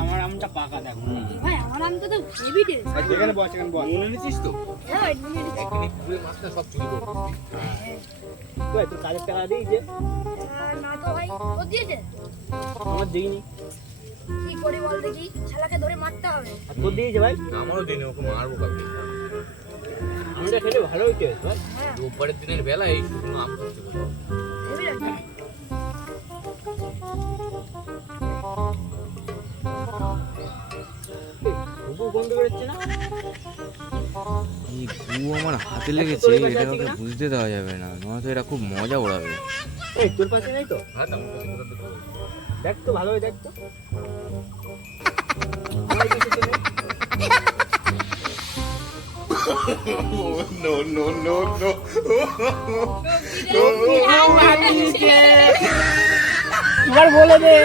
আমার আমটা পাকা দেখো ভাই আমার আমটা তো হেভি টেস্ট এখানে বস এখানে বস। মনে নিচ্ছিস তো? হ্যাঁ ভাই নিয়ে পুরো মাছটা সব চুরি করে তুই তোর কাজের টাকা দিয়েছে আহ, না তো ভাই ও দিয়েছে। আমার দিইনি কি করে বল দেখি শালাকে ধরে মারতে হবে। আর দিয়েছে ভাই? আমারও ওকে মারবো আমটা খেলে ভালো হইতে ভাই। হ্যাঁ। রোববারের দিনের বেলা এই শুকনো আম করতে এই গু আমার হাতে লেগেছে এটা বুঝতে দেওয়া যাবে না নয়তো এটা খুব মজা ওড়াবে। এই তোর পাশে নাই তো? হ্যাঁ দেখ তো ভালো দেখ তো। বলে দে।